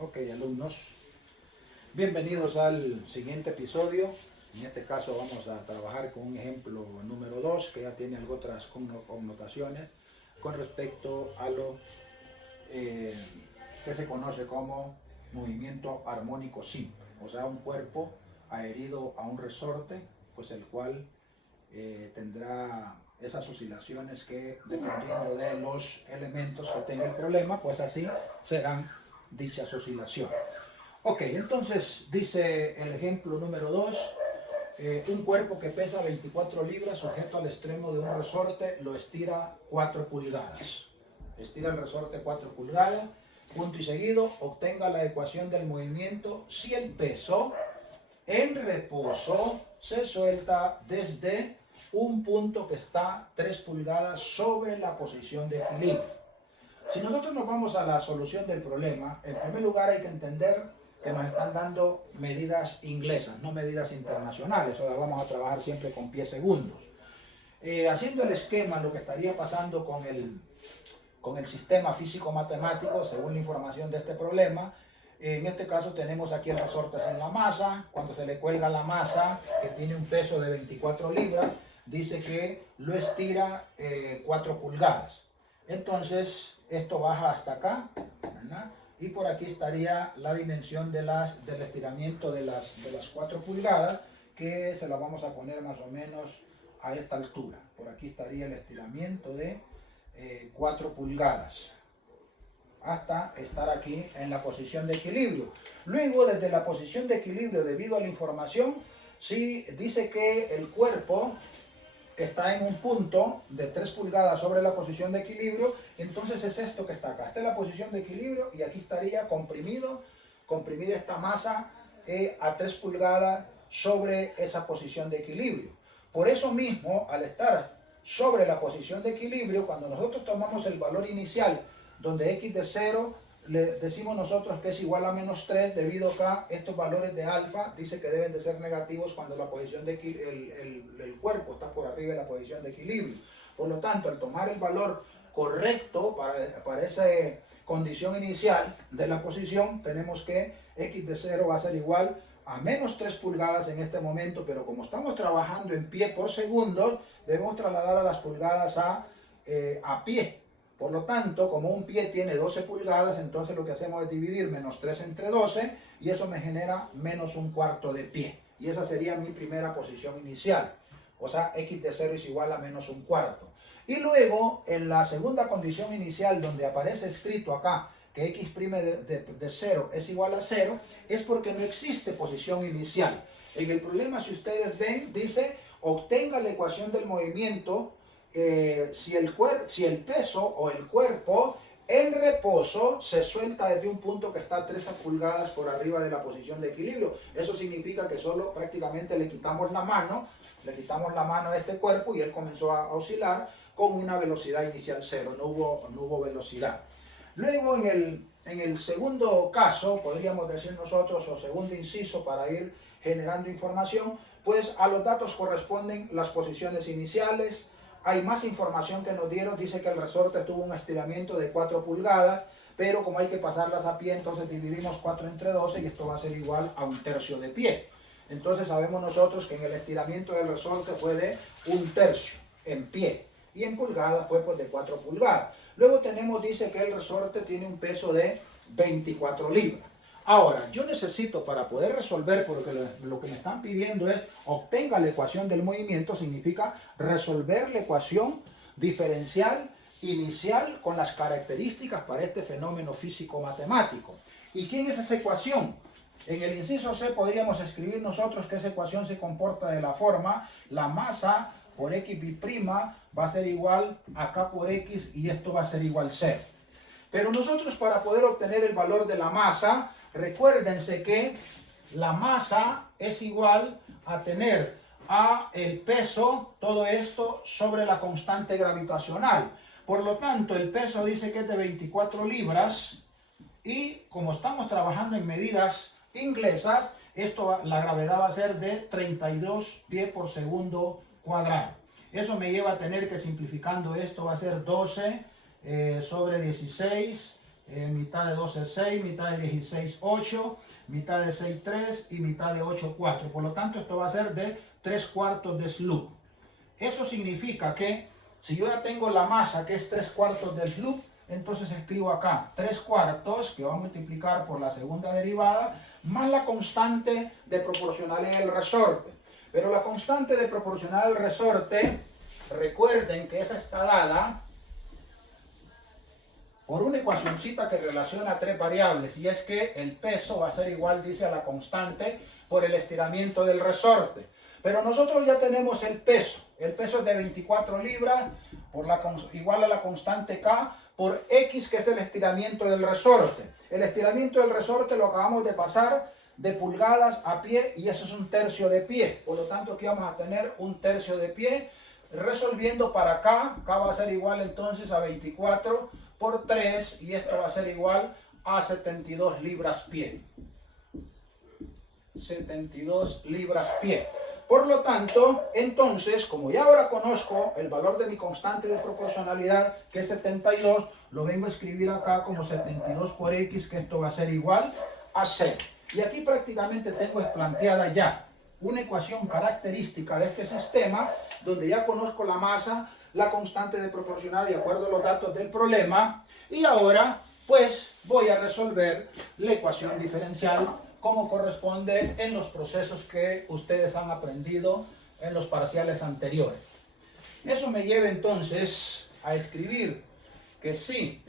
Ok, alumnos, bienvenidos al siguiente episodio. En este caso vamos a trabajar con un ejemplo número 2 que ya tiene algo otras connotaciones con respecto a lo que se conoce como movimiento armónico simple, o sea, un cuerpo adherido a un resorte, pues el cual tendrá esas oscilaciones que, dependiendo de los elementos que tenga el problema, pues así serán dichas oscilaciones. Ok, entonces dice el ejemplo número 2, un cuerpo que pesa 24 libras sujeto al extremo de un resorte lo estira 4 pulgadas. Estira el resorte 4 pulgadas, punto y seguido, obtenga la ecuación del movimiento si el peso en reposo se suelta desde un punto que está 3 pulgadas sobre la posición de equilibrio. Si nosotros nos vamos a la solución del problema, en primer lugar hay que entender que nos están dando medidas inglesas, no medidas internacionales. Ahora vamos a trabajar siempre con pies segundos. Haciendo el esquema, lo que estaría pasando con el sistema físico-matemático, según la información de este problema, en este caso tenemos aquí el resorte en la masa. Cuando se le cuelga la masa, que tiene un peso de 24 libras, dice que lo estira 4 pulgadas. Entonces, esto baja hasta acá, ¿verdad? Y por aquí estaría la dimensión del estiramiento de las 4 pulgadas, que se la vamos a poner más o menos a esta altura. Por aquí estaría el estiramiento de 4 pulgadas hasta estar aquí en la posición de equilibrio. Luego, desde la posición de equilibrio, debido a la información, sí dice que el cuerpo está en un punto de 3 pulgadas sobre la posición de equilibrio, entonces es esto que está acá. Esta es la posición de equilibrio y aquí estaría comprimida esta masa a 3 pulgadas sobre esa posición de equilibrio. Por eso mismo, al estar sobre la posición de equilibrio, cuando nosotros tomamos el valor inicial, donde x de 0, le decimos nosotros que es igual a menos 3, debido a que estos valores de alfa dice que deben de ser negativos cuando la posición de el cuerpo está por arriba de la posición de equilibrio. Por lo tanto, al tomar el valor correcto para esa condición inicial de la posición, tenemos que x de 0 va a ser igual a menos 3 pulgadas en este momento, pero como estamos trabajando en pie por segundo, debemos trasladar a las pulgadas a pie. Por lo tanto, como un pie tiene 12 pulgadas, entonces lo que hacemos es dividir menos 3 entre 12 y eso me genera menos un cuarto de pie. Y esa sería mi primera posición inicial. O sea, x de 0 es igual a menos un cuarto. Y luego, en la segunda condición inicial, donde aparece escrito acá que x' de 0 es igual a 0, es porque no existe posición inicial. En el problema, si ustedes ven, dice, obtenga la ecuación del movimiento si el peso o el cuerpo en reposo se suelta desde un punto que está a 3 pulgadas por arriba de la posición de equilibrio. Eso significa que solo prácticamente le quitamos la mano a este cuerpo y él comenzó a oscilar con una velocidad inicial 0, no hubo velocidad. Luego en el segundo caso, podríamos decir nosotros, o segundo inciso para ir generando información, pues a los datos corresponden las posiciones iniciales. Hay más información que nos dieron, dice que el resorte tuvo un estiramiento de 4 pulgadas, pero como hay que pasarlas a pie, entonces dividimos 4 entre 12 y esto va a ser igual a 1/3 de pie. Entonces sabemos nosotros que en el estiramiento del resorte fue de 1/3 en pie y en pulgadas fue pues de 4 pulgadas. Luego tenemos, dice que el resorte tiene un peso de 24 libras. Ahora, yo necesito para poder resolver, porque lo que me están pidiendo es obtenga la ecuación del movimiento, significa resolver la ecuación diferencial inicial con las características para este fenómeno físico-matemático. ¿Y quién es esa ecuación? En el inciso C podríamos escribir nosotros que esa ecuación se comporta de la forma, la masa por x'B' va a ser igual a K por X y esto va a ser igual a 0. Pero nosotros para poder obtener el valor de la masa, recuérdense que la masa es igual a tener a el peso, todo esto, sobre la constante gravitacional. Por lo tanto, el peso dice que es de 24 libras y como estamos trabajando en medidas inglesas, la gravedad va a ser de 32 pies por segundo cuadrado. Eso me lleva a tener que, simplificando esto, va a ser 12 sobre 16 mitad de 12, 6, mitad de 16, 8, mitad de 6, 3 y mitad de 8, 4. Por lo tanto, esto va a ser de 3/4 de sloop. Eso significa que si yo ya tengo la masa que es 3/4 del sloop, entonces escribo acá 3/4, que va a multiplicar por la segunda derivada, más la constante de proporcional en el resorte. Pero la constante de proporcional al resorte, recuerden que esa está dada por una ecuacioncita que relaciona tres variables, y es que el peso va a ser igual, dice, a la constante por el estiramiento del resorte. Pero nosotros ya tenemos el peso es de 24 libras, igual a la constante K, por X, que es el estiramiento del resorte. El estiramiento del resorte lo acabamos de pasar de pulgadas a pie, y eso es 1/3 de pie. Por lo tanto, aquí vamos a tener 1/3 de pie. Resolviendo para K, K va a ser igual entonces a 24 por 3, y esto va a ser igual a 72 libras pie. 72 libras pie. Por lo tanto, entonces, como ya ahora conozco el valor de mi constante de proporcionalidad, que es 72, lo vengo a escribir acá como 72 por X, que esto va a ser igual a 0. Y aquí prácticamente tengo planteada ya una ecuación característica de este sistema, donde ya conozco la masa, la constante de proporcionalidad de acuerdo a los datos del problema, y ahora pues voy a resolver la ecuación diferencial como corresponde en los procesos que ustedes han aprendido en los parciales anteriores. Eso me lleva entonces a escribir que si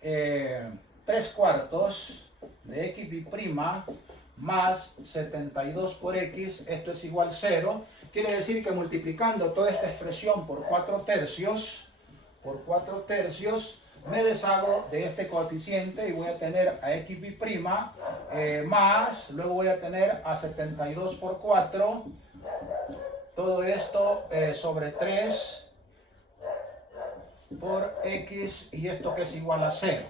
3/4 de XB' más 72 por X, esto es igual a 0, quiere decir que multiplicando toda esta expresión por 4/3, me deshago de este coeficiente y voy a tener a XB' más, luego voy a tener a 72 por 4, todo esto sobre 3 por X, y esto que es igual a 0.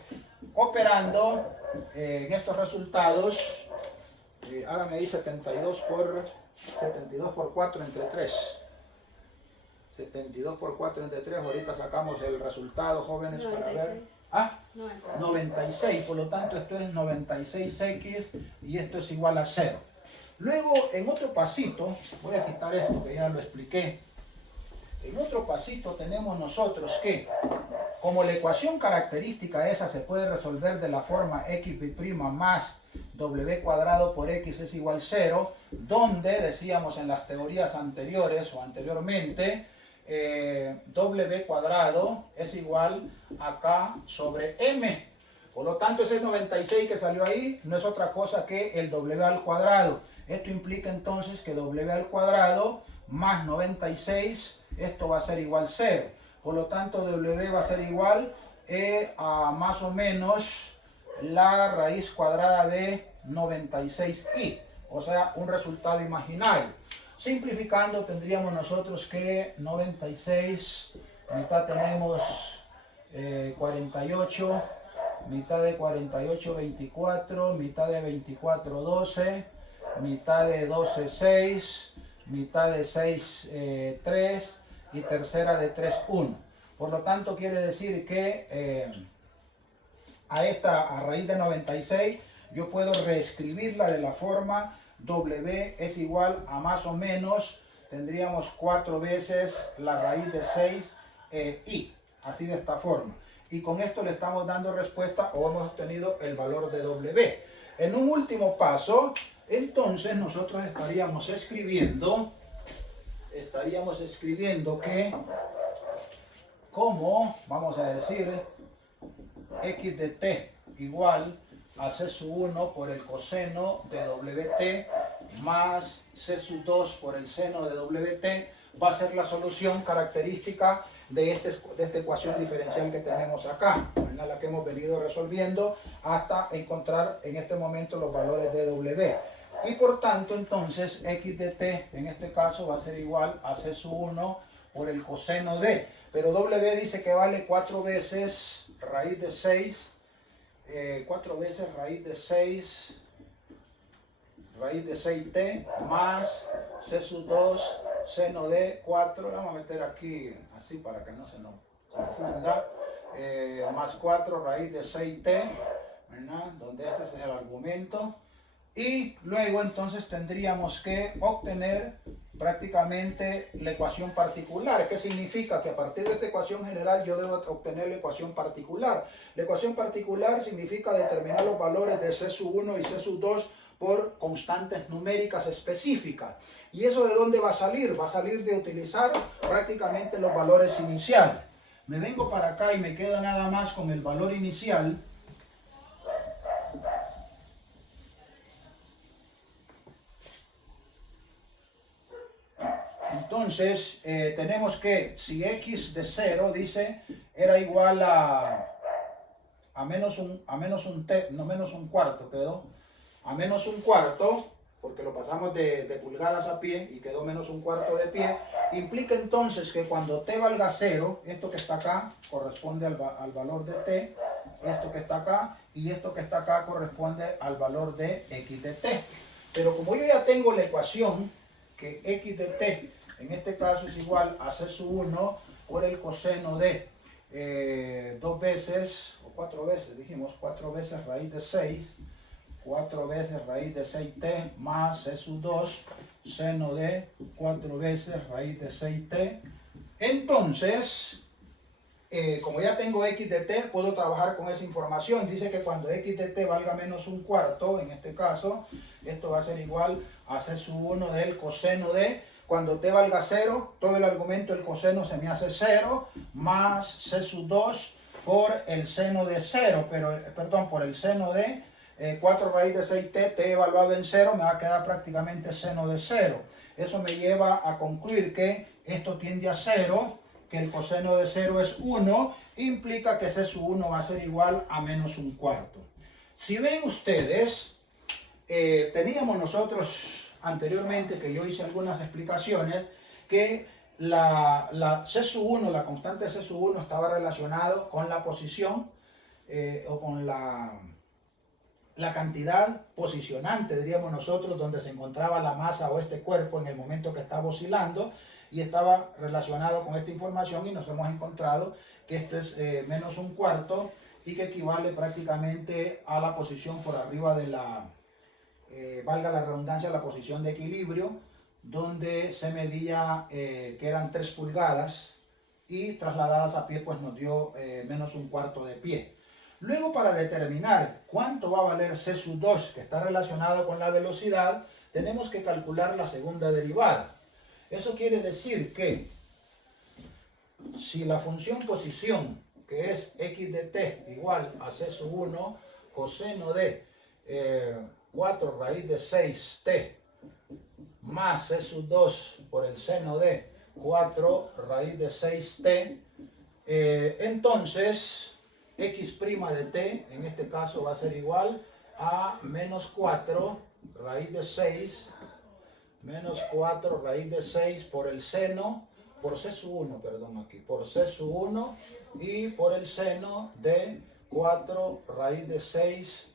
Operando en estos resultados, hágame ahí 72 por 4 entre 3. 72 por 4 entre 3, ahorita sacamos el resultado, jóvenes, 96. Para ver. Ah, 96, por lo tanto esto es 96X y esto es igual a 0. Luego, en otro pasito, voy a quitar esto que ya lo expliqué. En otro pasito tenemos nosotros que, como la ecuación característica esa se puede resolver de la forma XB' más W cuadrado por X es igual a 0, donde decíamos en las teorías anteriores o anteriormente, W cuadrado es igual a K sobre M. Por lo tanto, ese 96 que salió ahí no es otra cosa que el W al cuadrado. Esto implica entonces que W al cuadrado más 96, esto va a ser igual a 0. Por lo tanto, W va a ser igual a más o menos la raíz cuadrada de 96i, o sea, un resultado imaginario. Simplificando, tendríamos nosotros que 96, mitad tenemos 48, mitad de 48, 24, mitad de 24, 12, mitad de 12, 6, mitad de 6, 3 y tercera de 3, 1. Por lo tanto, quiere decir que a raíz de 96 yo puedo reescribirla de la forma W es igual a más o menos, tendríamos 4 veces la raíz de 6 i, así de esta forma. Y con esto le estamos dando respuesta o hemos obtenido el valor de W. En un último paso, entonces nosotros estaríamos escribiendo que como, vamos a decir, x de t igual a C sub 1 por el coseno de WT más C sub 2 por el seno de WT va a ser la solución característica de esta ecuación diferencial que tenemos acá, en la que hemos venido resolviendo hasta encontrar en este momento los valores de W. Y por tanto, entonces, x de t en este caso va a ser igual a C sub 1 por el coseno de, pero W dice que vale 4 veces raíz de 6, 4 veces raíz de 6t más C sub 2 seno de 4, vamos a meter aquí así para que no se nos confunda, más 4 raíz de 6t, ¿verdad? Donde este es el argumento. Y luego entonces tendríamos que obtener prácticamente la ecuación particular. ¿Qué significa? Que a partir de esta ecuación general yo debo obtener la ecuación particular. La ecuación particular significa determinar los valores de C sub 1 y C sub 2 por constantes numéricas específicas. ¿Y eso de dónde va a salir? Va a salir de utilizar prácticamente los valores iniciales. Me vengo para acá y me quedo nada más con el valor inicial. Entonces, tenemos que si x de 0, dice, era igual a menos un cuarto, quedó a menos un cuarto, porque lo pasamos de pulgadas a pie y quedó menos un cuarto de pie, implica entonces que cuando t valga 0, esto que está acá corresponde al valor de t, esto que está acá y esto que está acá corresponde al valor de x de t. Pero como yo ya tengo la ecuación que x de t en este caso es igual a C sub 1 por el coseno de 2 veces, o 4 veces, dijimos 4 veces raíz de 6, 4 veces raíz de 6t más C sub 2, seno de 4 veces raíz de 6t. Entonces, como ya tengo x de t, puedo trabajar con esa información. Dice que cuando x de t valga menos un cuarto, en este caso, esto va a ser igual a C sub 1 del coseno de... Cuando t valga 0, todo el argumento del coseno se me hace 0, más C sub 2 por el seno de 0, por el seno de 4 raíz de 6t, t evaluado en 0, me va a quedar prácticamente seno de 0. Eso me lleva a concluir que esto tiende a 0, que el coseno de 0 es 1, implica que C sub 1 va a ser igual a menos un cuarto. Si ven ustedes, teníamos nosotros... anteriormente, que yo hice algunas explicaciones, que la C sub 1, la constante C sub 1 estaba relacionado con la posición o con la cantidad posicionante, diríamos nosotros, donde se encontraba la masa o este cuerpo en el momento que estaba oscilando, y estaba relacionado con esta información, y nos hemos encontrado que esto es menos un cuarto y que equivale prácticamente a la posición por arriba de la... valga la redundancia, la posición de equilibrio, donde se medía que eran 3 pulgadas y trasladadas a pie pues nos dio menos un cuarto de pie. Luego, para determinar cuánto va a valer C sub 2, que está relacionado con la velocidad, tenemos que calcular la segunda derivada. Eso quiere decir que si la función posición, que es x de t igual a C sub 1 coseno de 4 raíz de 6t más C sub 2 por el seno de 4 raíz de 6t, entonces x' de t en este caso va a ser igual a menos 4 raíz de 6 por el seno, por C sub 1, perdón, aquí, por C sub 1 y por el seno de 4 raíz de 6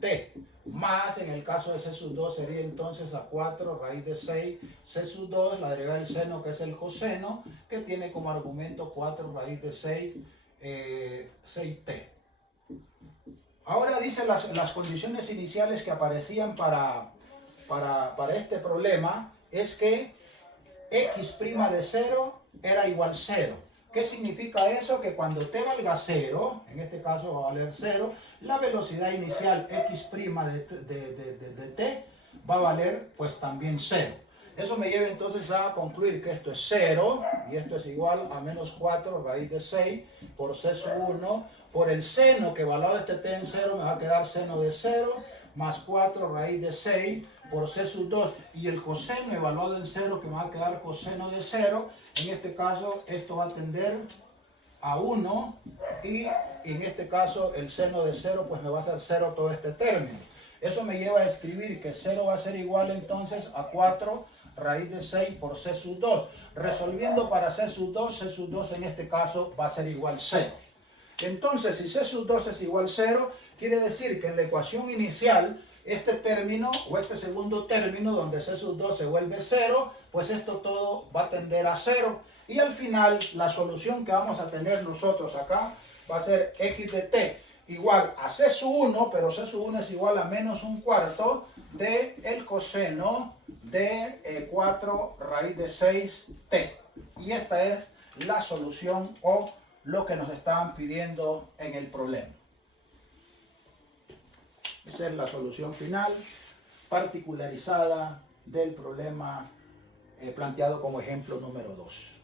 t, más en el caso de C sub 2 sería entonces a 4 raíz de 6 C sub 2, la derivada del seno que es el coseno, que tiene como argumento 4 raíz de 6 6t. Ahora dice las condiciones iniciales que aparecían para este problema es que x' de 0 era igual 0. ¿Qué significa eso? Que cuando t valga 0, en este caso va a valer 0, la velocidad inicial x' de t va a valer pues también 0. Eso me lleva entonces a concluir que esto es 0 y esto es igual a menos 4 raíz de 6 por C sub 1 por el seno, que evaluado este t en 0 me va a quedar seno de 0 más 4 raíz de 6 por C sub 2 y el coseno evaluado en 0 que me va a quedar coseno de 0. En este caso esto va a tender a 1 y en este caso el seno de 0 pues me va a hacer 0 todo este término. Eso me lleva a escribir que 0 va a ser igual entonces a 4 raíz de 6 por C sub 2. Resolviendo para C sub 2 en este caso va a ser igual 0. Entonces, si C sub 2 es igual 0, quiere decir que en la ecuación inicial, este término o este segundo término donde C sub 2 se vuelve 0, pues esto todo va a tender a 0. Y al final, la solución que vamos a tener nosotros acá va a ser x de t igual a c sub 1, pero c sub 1 es igual a menos un cuarto de el coseno de 4 raíz de 6t. Y esta es la solución o lo que nos estaban pidiendo en el problema. Esa es la solución final particularizada del problema planteado como ejemplo número 2.